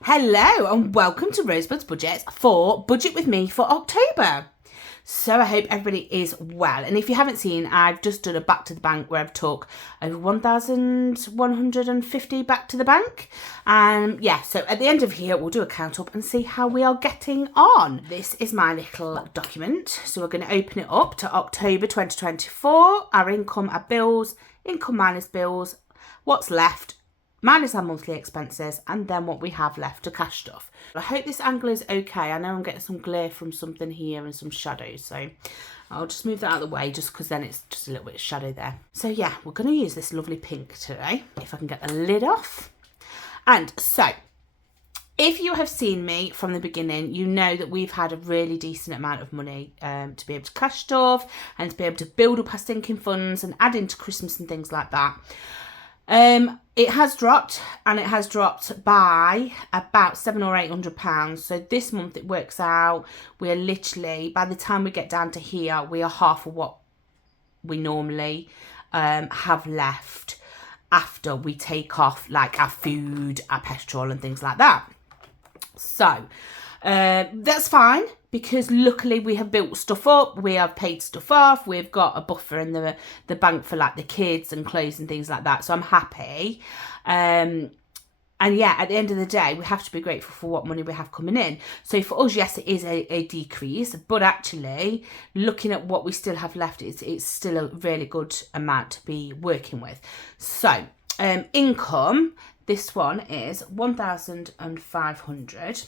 Hello and welcome to Rosebud's Budget for Budget With Me for October. So I hope everybody is well, and if you haven't seen, I've just done a back to the bank where I've took over 1,150 back to the bank. So at the end of here we'll do a count up and see how we are getting on. This is my little document, so we're going to open it up to October 2024, our income, our bills, income minus bills, what's left, minus our monthly expenses, and then what we have left to cash stuff. I hope this angle is okay. I know I'm getting some glare from something here and some shadows, so I'll just move that out of the way just because then it's just a little bit of shadow there. So yeah, we're going to use this lovely pink today, if I can get the lid off. And so, if you have seen me from the beginning, you know that we've had a really decent amount of money to be able to cash stuff and to be able to build up our sinking funds and add into Christmas and things like that. It has dropped, and it has dropped by about £700 or £800. So this month it works out, we're literally, by the time we get down to here, we are half of what we normally have left after we take off like our food, our petrol and things like that. So that's fine, because luckily we have built stuff up, we have paid stuff off, we've got a buffer in the bank for like the kids and clothes and things like that, so I'm happy. And yeah, at the end of the day, we have to be grateful for what money we have coming in. So for us, yes, it is a decrease, but actually looking at what we still have left, it's still a really good amount to be working with. So income, this one is 1,500.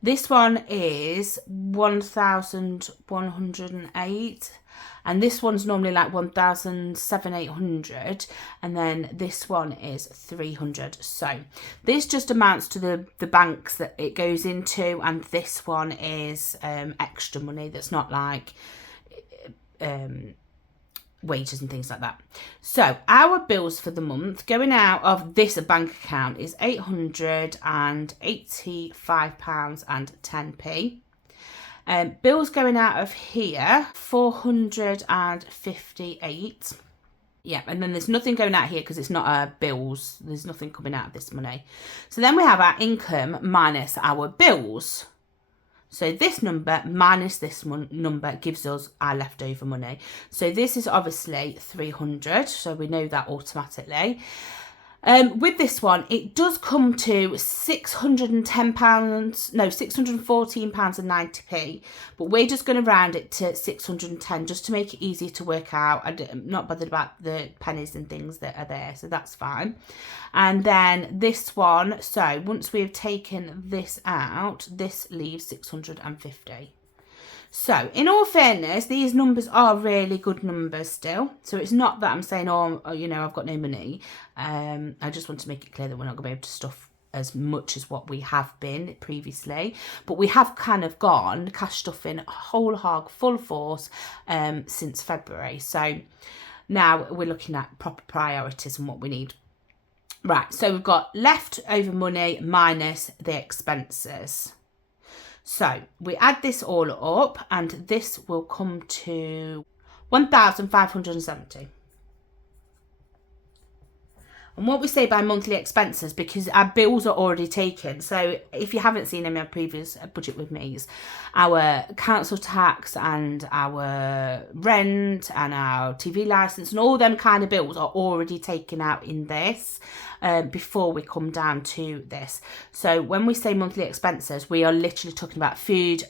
This one is 1,108, and this one's normally like 1,700, and then this one is 300. So this just amounts to the banks that it goes into, and this one is extra money that's not like wages and things like that. So our bills for the month going out of this bank account is £885.10. Bills going out of here 458. Yeah, and then there's nothing going out here because it's not our bills. There's nothing coming out of this money. So then we have our income minus our bills. So this number minus this number gives us our leftover money. So this is obviously 300, so we know that automatically. With this one, it does come to £614.90p, but we're just going to round it to 610 just to make it easier to work out. I'm not bothered about the pennies and things that are there, so that's fine. And then this one, so once we have taken this out, this leaves 650. So, in all fairness, these numbers are really good numbers still. So, it's not that I'm saying, I've got no money. I just want to make it clear that we're not going to be able to stuff as much as what we have been previously. But we have kind of gone cash stuffing whole hog, full force since February. So, now we're looking at proper priorities and what we need. Right, so we've got leftover money minus the expenses. So we add this all up, and this will come to 1,570. And what we say by monthly expenses, because our bills are already taken. So if you haven't seen any of my previous budget with me's, our council tax and our rent and our TV license and all them kind of bills are already taken out in this before we come down to this. So when we say monthly expenses, we are literally talking about food,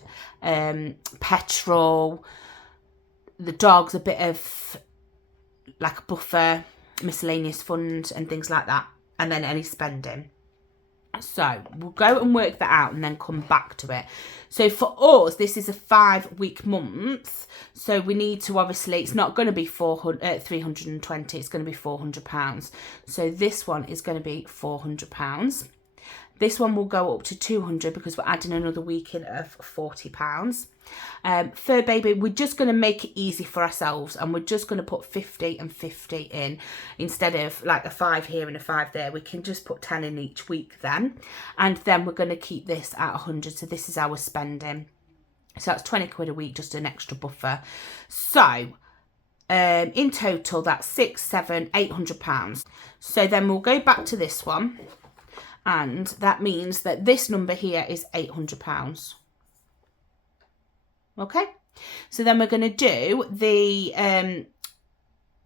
petrol, the dogs, a bit of like a buffer, miscellaneous fund and things like that, and then any spending. So we'll go and work that out and then come back to it. So for us, this is a 5-week month, so we need to, obviously it's not going to be 320, it's going to be £400. So this one is going to be £400. This one will go up to 200 because we're adding another week in of £40. Fur baby, we're just going to make it easy for ourselves, and we're just going to put 50 and 50 in instead of like a 5 here and a 5 there. We can just put 10 in each week then, and then we're going to keep this at 100. So this is our spending. So that's 20 quid a week, just an extra buffer. So in total, that's £600, £700, £800. So then we'll go back to this one. And that means that this number here is £800. Okay, so then we're going to do the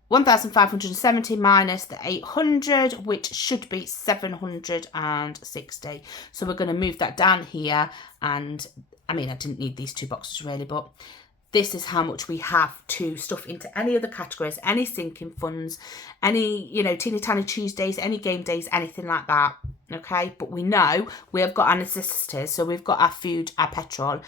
1,570 minus the 800, which should be 760. So we're going to move that down here. And I mean, I didn't need these 2 boxes really, but this is how much we have to stuff into any other categories, any sinking funds, any, you know, teeny tiny Tuesdays, any game days, anything like that. Okay, but we know we have got our necessities, so we've got our food, our petrol,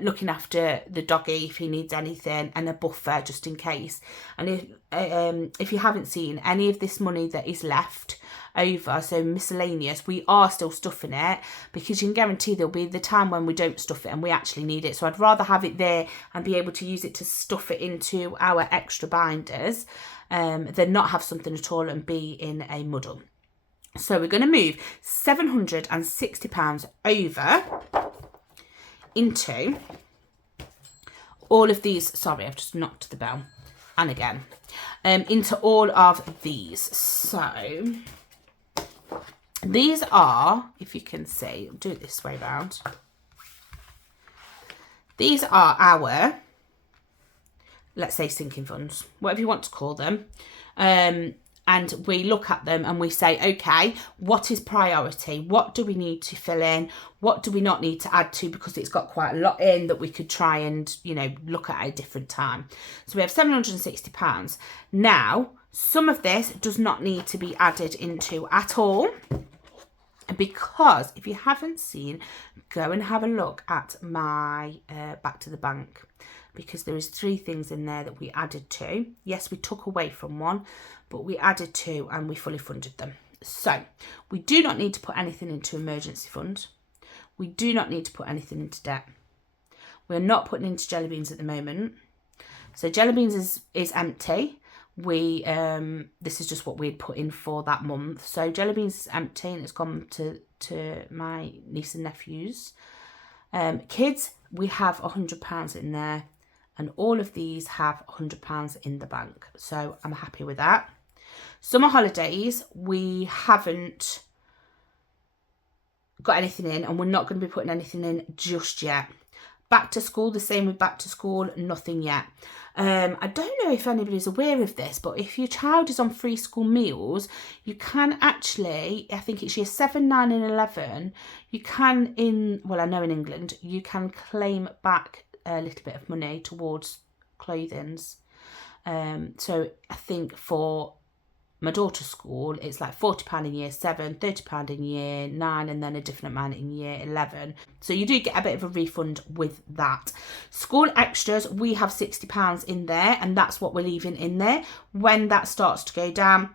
looking after the doggy if he needs anything, and a buffer just in case. And if you haven't seen any of this money that is left over, so miscellaneous, we are still stuffing it, because you can guarantee there'll be the time when we don't stuff it and we actually need it. So I'd rather have it there and be able to use it to stuff it into our extra binders than not have something at all and be in a muddle. So we're going to move £760 over into all of these. Sorry, I've just knocked the bell. And again, into all of these. So these are, if you can see, I'll do it this way round. These are our, let's say, sinking funds, whatever you want to call them. And we look at them and we say, okay, what is priority? What do we need to fill in? What do we not need to add to, because it's got quite a lot in that we could try and, you know, look at a different time. So we have £760. Now, some of this does not need to be added into at all, because if you haven't seen, go and have a look at my Back to the Bank, because there is 3 things in there that we added to. Yes, we took away from one, but we added 2 and we fully funded them. So we do not need to put anything into emergency fund. We do not need to put anything into debt. We're not putting into jelly beans at the moment. So jelly beans is empty. We this is just what we'd put in for that month. So jelly beans is empty and it's gone to my niece and nephews. Kids, we have £100 in there, and all of these have £100 in the bank. So I'm happy with that. Summer holidays, we haven't got anything in, and we're not going to be putting anything in just yet. Back to school, the same with back to school, nothing yet. I don't know if anybody's aware of this, but if your child is on free school meals, you can actually, I think it's year 7, 9 and 11, you can I know in England, you can claim back a little bit of money towards clothings. So I think for my daughter's school, it's like £40 in year 7, £30 in year 9, and then a different amount in year 11. So you do get a bit of a refund with that. School extras, we have £60 in there, and that's what we're leaving in there. When that starts to go down,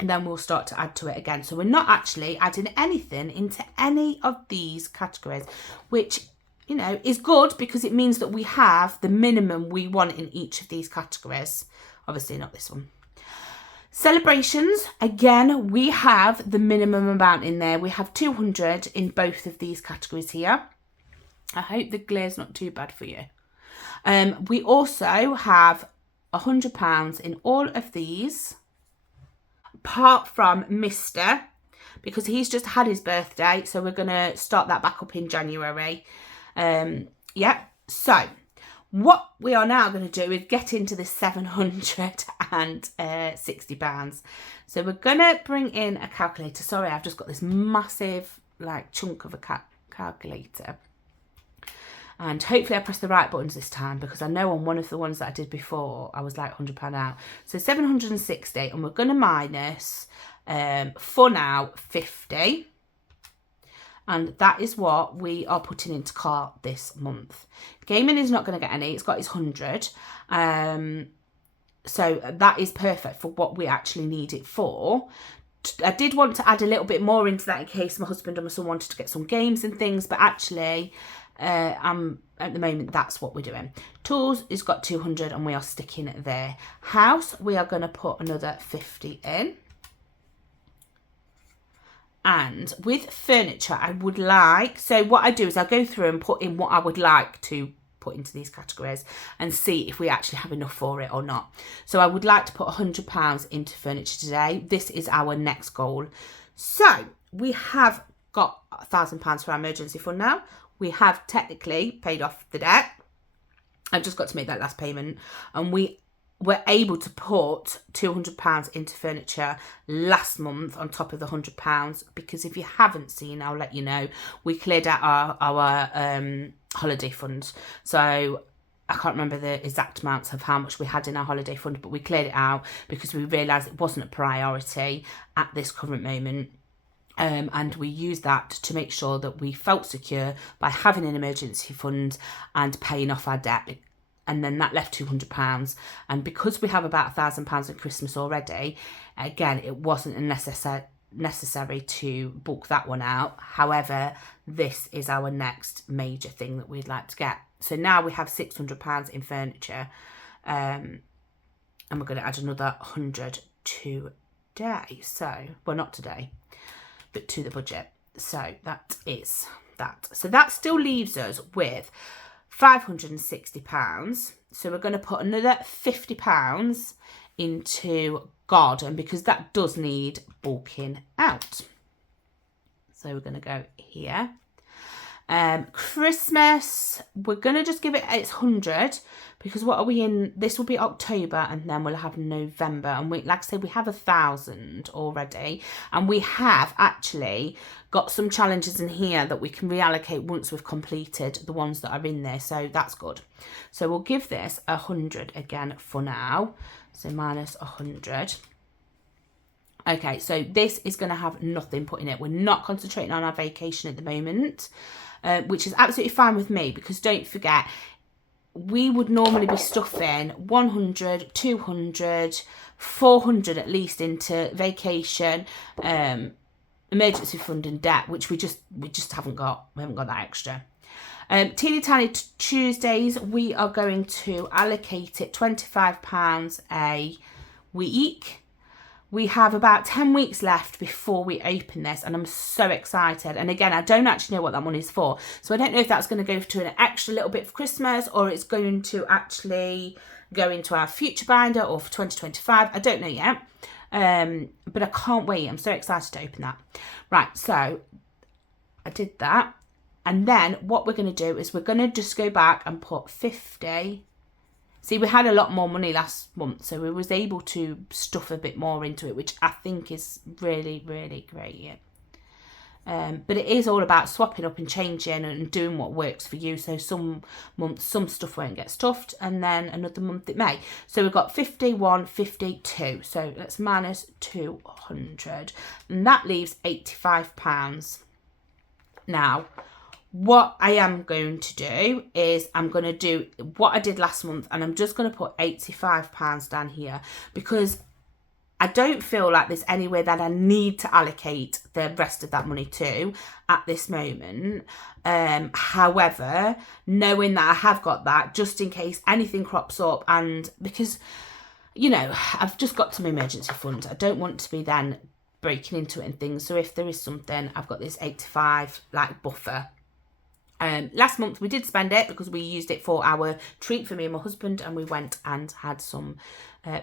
and then we'll start to add to it again. So we're not actually adding anything into any of these categories, which, you know, is good, because it means that we have the minimum we want in each of these categories. Obviously not this one. Celebrations, again, we have the minimum amount in there. We have 200 in both of these categories here. I hope the glare's not too bad for you. We also have £100 in all of these, apart from Mr., because he's just had his birthday, so we're going to start that back up in January. So what we are now going to do is get into this £760. So we're going to bring in a calculator. Sorry, I've just got this massive chunk of a calculator. And hopefully I press the right buttons this time, because I know on one of the ones that I did before, I was like £100 out. So 760, and we're going to minus, for now, 50. And that is what we are putting into cart this month. Gaming is not going to get any. It's got its 100. So that is perfect for what we actually need it for. I did want to add a little bit more into that in case my husband or my son wanted to get some games and things. But actually, at the moment, that's what we're doing. Tools has got 200 and we are sticking it there. House, we are going to put another 50 in. And with furniture, I would like, so what I do is I'll go through and put in what I would like to put into these categories and see if we actually have enough for it or not. So I would like to put £100 into furniture today. This is our next goal. So we have got £1,000 for our emergency fund now. We have technically paid off the debt. I've just got to make that last payment, and we were able to put £200 into furniture last month on top of the £100, because if you haven't seen, I'll let you know, we cleared out our holiday fund. So I can't remember the exact amounts of how much we had in our holiday fund, but we cleared it out because we realised it wasn't a priority at this current moment. And we used that to make sure that we felt secure by having an emergency fund and paying off our debt. And then that left £200. And because we have about £1,000 at Christmas already, again, it wasn't necessary to book that one out. However, this is our next major thing that we'd like to get. So now we have £600 in furniture, and we're going to add another 100 today. So, well, not today, but to the budget. So that is that. So that still leaves us with £560. So we're going to put another £50 into garden, because that does need bulking out. So we're going to go here. Christmas, we're going to just give it its 100, because what are we in? This will be October, and then we'll have November. And we, like I said, we have 1,000 already, and we have actually got some challenges in here that we can reallocate once we've completed the ones that are in there. So that's good. So we'll give this 100 again for now. So minus 100. Okay, so this is going to have nothing put in it. We're not concentrating on our vacation at the moment, which is absolutely fine with me, because don't forget, we would normally be stuffing 100, 200, 400 at least into vacation, emergency fund and debt, which we just haven't got. We haven't got that extra. Teeny Tiny Tuesdays, we are going to allocate it £25 a week. We have about 10 weeks left before we open this, and I'm so excited. And again, I don't actually know what that money is for. So I don't know if that's going to go to an extra little bit for Christmas, or it's going to actually go into our future binder, or for 2025. I don't know yet. But I can't wait. I'm so excited to open that. Right, so I did that. And then what we're going to do is we're going to just go back and put 50. See, we had a lot more money last month, so we was able to stuff a bit more into it, which I think is really, really great. But it is all about swapping up and changing and doing what works for you. So some months, some stuff won't get stuffed, and then another month it may. So we've got 51, 52. So let's minus 200. And that leaves £85. Now, what I am going to do is I'm going to do what I did last month, and I'm just going to put £85 down here, because I don't feel like there's anywhere that I need to allocate the rest of that money to at this moment. However, knowing that I have got that just in case anything crops up, and because, you know, I've just got some emergency fund. I don't want to be then breaking into it and things. So if there is something, I've got this 85 like buffer. Last month we did spend it because we used it for our treat for me and my husband, and we went and had some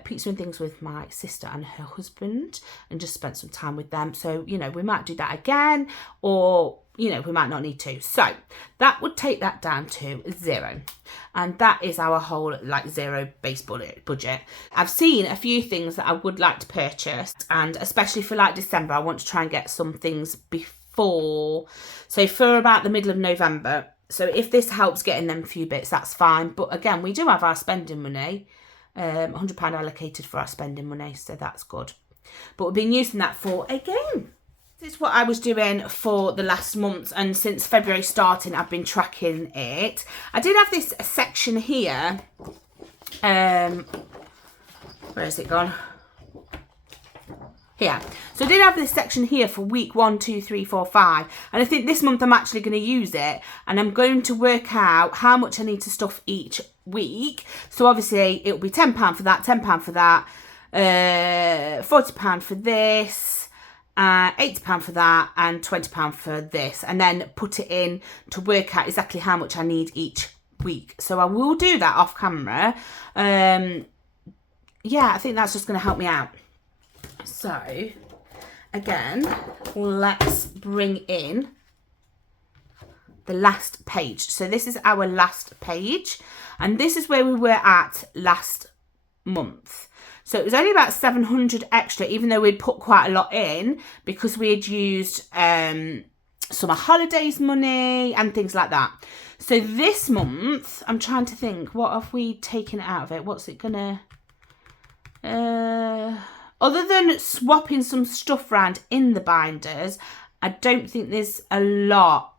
pizza and things with my sister and her husband, and just spent some time with them. So, you know, we might do that again, or, you know, we might not need to. So that would take that down to 0. And that is our whole like zero base budget. I've seen a few things that I would like to purchase, and especially for like December, I want to try and get some things before, so for about the middle of November. So if this helps getting them few bits, that's fine. But again, we do have our spending money, £100 allocated for our spending money, so that's good. But we've been using that for a game. This is what I was doing for the last month, and since February starting, I've been tracking it. I did have this section here. Where has it gone? Here. So I did have this section here for week 1, 2, 3, 4, 5. And I think this month I'm actually going to use it. And I'm going to work out how much I need to stuff each week. So obviously it will be £10 for that, £10 for that, £40 for this, £80 for that, and £20 for this. And then put it in to work out exactly how much I need each week. So I will do that off camera. Yeah, I think that's just going to help me out. So, again, let's bring in the last page. So this is our last page, and this is where we were at last month. So it was only about 700 extra, even though we'd put quite a lot in because we had used summer holidays money and things like that. So this month, I'm trying to think, what have we taken out of it? What's it gonna... other than swapping some stuff around in the binders, I don't think there's a lot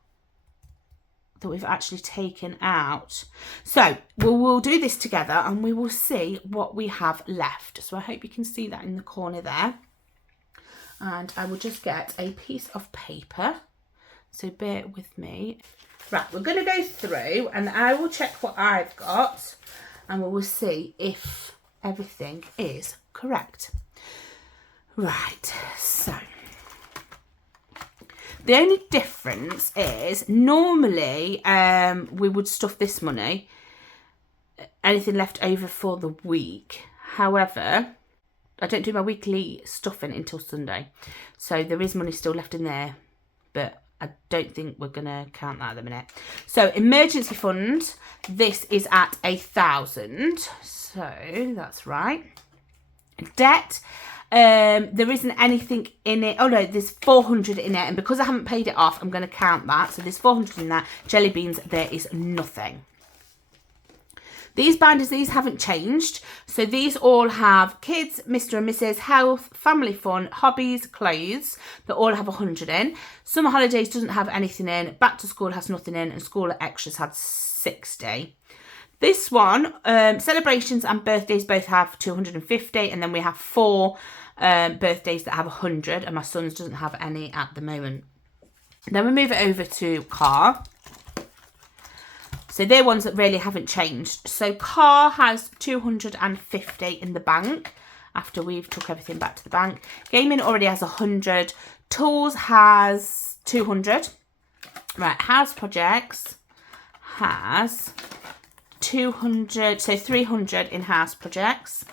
that we've actually taken out. So we'll do this together and we will see what we have left. So I hope you can see that in the corner there. And I will just get a piece of paper. So bear with me. Right, we're going to go through and I will check what I've got and we will see if everything is correct. Right, so the only difference is normally we would stuff this money, anything left over for the week. However, I don't do my weekly stuffing until Sunday. So there is money still left in there, but I don't think we're going to count that at the minute. So emergency fund, this is at 1,000. So that's right. Debt, there isn't anything in it. Oh no, there's 400 in it. And because I haven't paid it off, I'm going to count that. So there's 400 in that. Jelly beans, there is nothing. These binders, these haven't changed. So these all have kids, Mr. and Mrs, health, family fun, hobbies, clothes, that all have 100 in. Summer holidays doesn't have anything in. Back to school has nothing in. And school extras had 60. This one, celebrations and birthdays both have 250. And then we have 4 birthdays that have 100. And my son's doesn't have any at the moment. Then we move it over to car. So they're ones that really haven't changed. So car has 250 in the bank after we've took everything back to the bank. Gaming already has 100. Tools has 200. Right, house projects has 200, so 300 in house projects.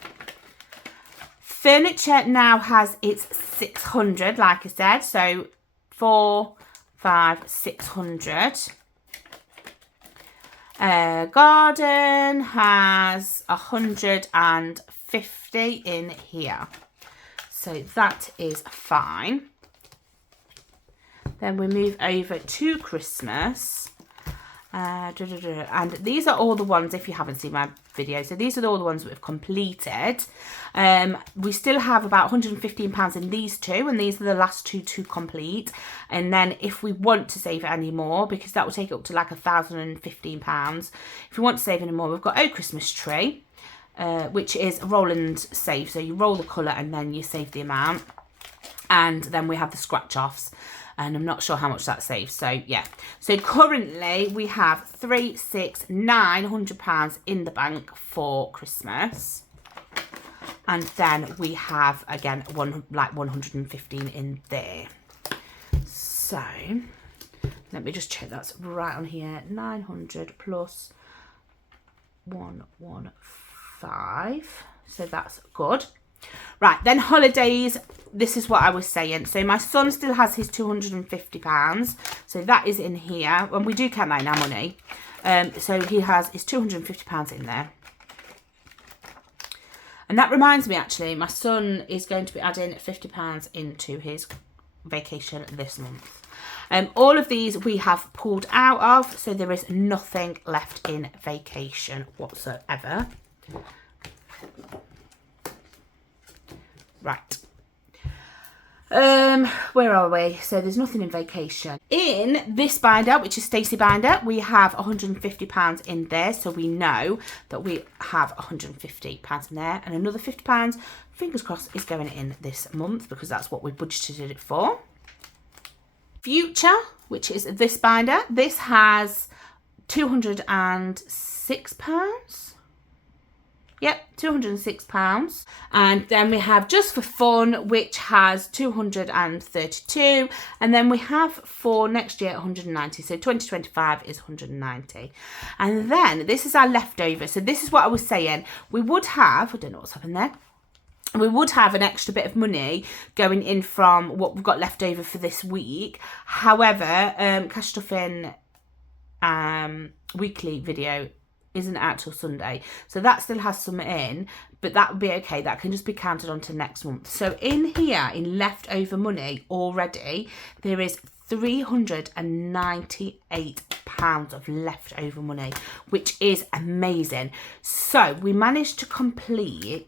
Furniture now has its 600, like I said. So 4, 5, 600. Garden has 150 in here. So that is fine. Then we move over to Christmas. And these are all the ones, if you haven't seen my video, so these are all the ones that we've completed. We still have about £115 in these two, and these are the last two to complete. And then if we want to save any more, because that will take it up to like £1,015, if we want to save any more, we've got Oh Christmas Tree, which is roll and save. So you roll the colour and then you save the amount. And then we have the scratch offs. And I'm not sure how much that saves. So, yeah. So, currently, we have £900 in the bank for Christmas. And then we have, again, 115 in there. So, let me just check that's right on here. 900 plus 115. So, that's good. Right, then holidays, this is what I was saying. So my son still has his £250. So that is in here. And we do count that in our money. So he has his £250 in there. And that reminds me, actually, my son is going to be adding £50 into his vacation this month. All of these we have pulled out of. So there is nothing left in vacation whatsoever. Right. Where are we? So there's nothing in vacation. In this binder, which is Stacey binder, we have £150 in there. So we know that we have £150 in there. And another £50, fingers crossed, is going in this month because that's what we budgeted it for. Future, which is this binder. This has £206. Yep, £206. And then we have Just for Fun, which has 232. And then we have for next year 190. So 2025 is 190. And then this is our leftover. So this is what I was saying. We would have, I don't know what's happened there. We would have an extra bit of money going in from what we've got left over for this week. However, Cash Stuffing weekly video isn't out till Sunday, so that still has some in, but that would be okay. That can just be counted on to next month. So in here, in leftover money already, there is £398 of leftover money, which is amazing. So we managed to complete,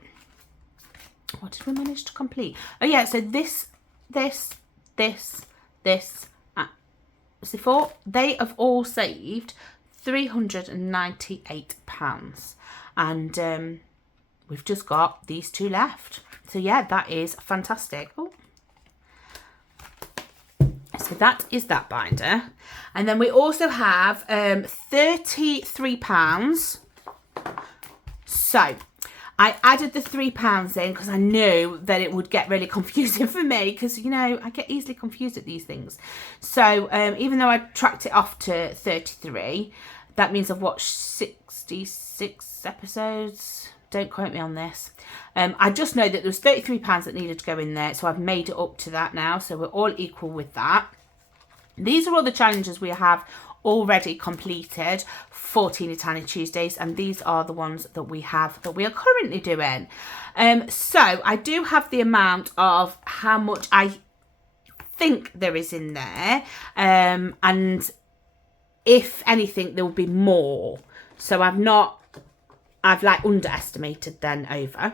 what did we manage to complete? Oh yeah, so this, so they have all saved £398, and we've just got these two left. So yeah, that is fantastic. Oh. So that is that binder. And then we also have £33. So I added the £3 in because I knew that it would get really confusing for me, because, you know, I get easily confused at these things. So even though I tracked it off to 33, that means I've watched 66 episodes. Don't quote me on this. I just know that there was £33 that needed to go in there, so I've made it up to that now. So we're all equal with that. These are all the challenges we have already completed, 14 Italian Tuesdays, and these are the ones that we are currently doing. So I do have the amount of how much I think there is in there, and if anything there will be more. So I've like underestimated then over.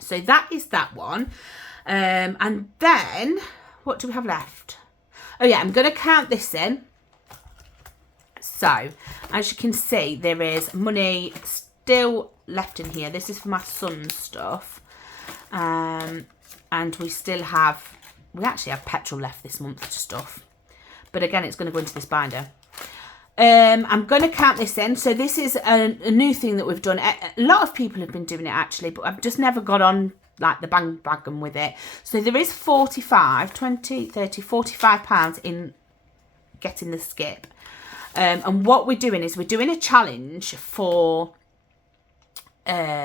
So that is that one. And then what do we have left? Oh yeah, I'm going to count this in. So as you can see, there is money still left in here. This is for my son's stuff. And we actually have petrol left this month to stuff. But again, it's going to go into this binder. I'm going to count this in. So this is a new thing that we've done. A lot of people have been doing it actually, but I've just never got on like the bandwagon with it. So there is 45, 20, 30, 45 pounds in getting the skip. And what we're doing is we're doing a challenge for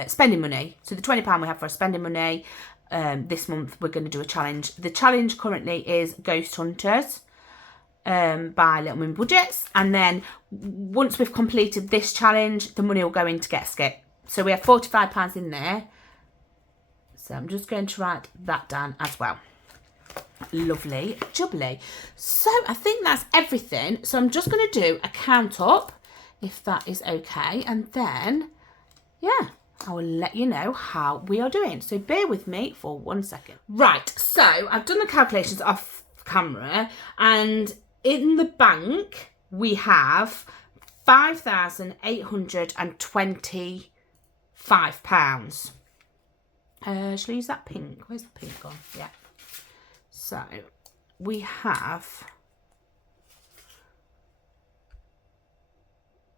spending money. So the £20 we have for spending money, this month we're going to do a challenge. The challenge currently is Ghost Hunters by Little Moon Budgets, and then once we've completed this challenge, the money will go in to get a skip. So we have £45 in there. So I'm just going to write that down as well. Lovely jubbly. So I think that's everything. So I'm just going to do a count up, if that is okay, and then yeah, I will let you know how we are doing. So bear with me for 1 second. Right, so I've done the calculations off camera, and in the bank we have £5,825. Shall I use that pink? Where's the pink gone? Yeah. So we have,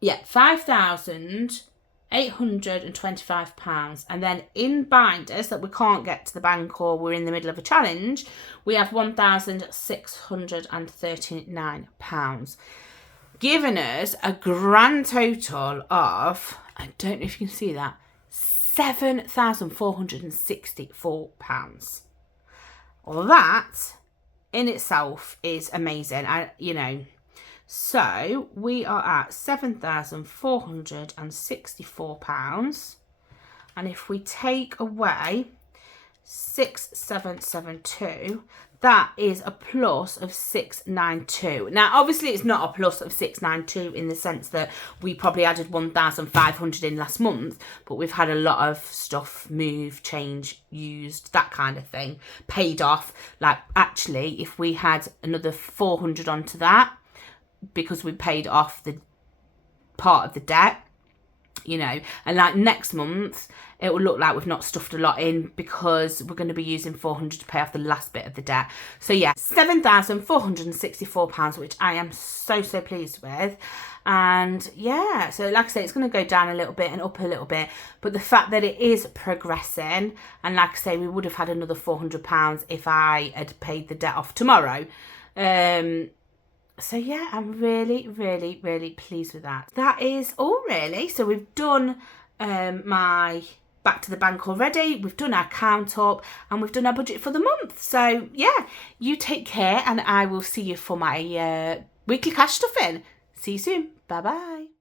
yeah, £5,825, and then in binders that we can't get to the bank or we're in the middle of a challenge, we have £1,639, giving us a grand total of, I don't know if you can see that, £7,464. Well, that in itself is amazing. So we are at £7,464, and if we take away 6,772, that is a plus of 692. Now, obviously, it's not a plus of 692 in the sense that we probably added 1,500 in last month, but we've had a lot of stuff move, change, used, that kind of thing, paid off. Like, actually, if we had another 400 onto that, because we paid off the part of the debt, you know, and like next month it will look like we've not stuffed a lot in because we're going to be using 400 to pay off the last bit of the debt. So yeah, £7,464, which I am so pleased with. And yeah, so like I say, it's going to go down a little bit and up a little bit, but the fact that it is progressing, and like I say, we would have had another £400 if I had paid the debt off tomorrow. So yeah, I'm really pleased with that. That is all really. So we've done my back to the bank already. We've done our count up and we've done our budget for the month. So yeah, you take care and I will see you for my weekly cash stuffing. See you soon. Bye bye.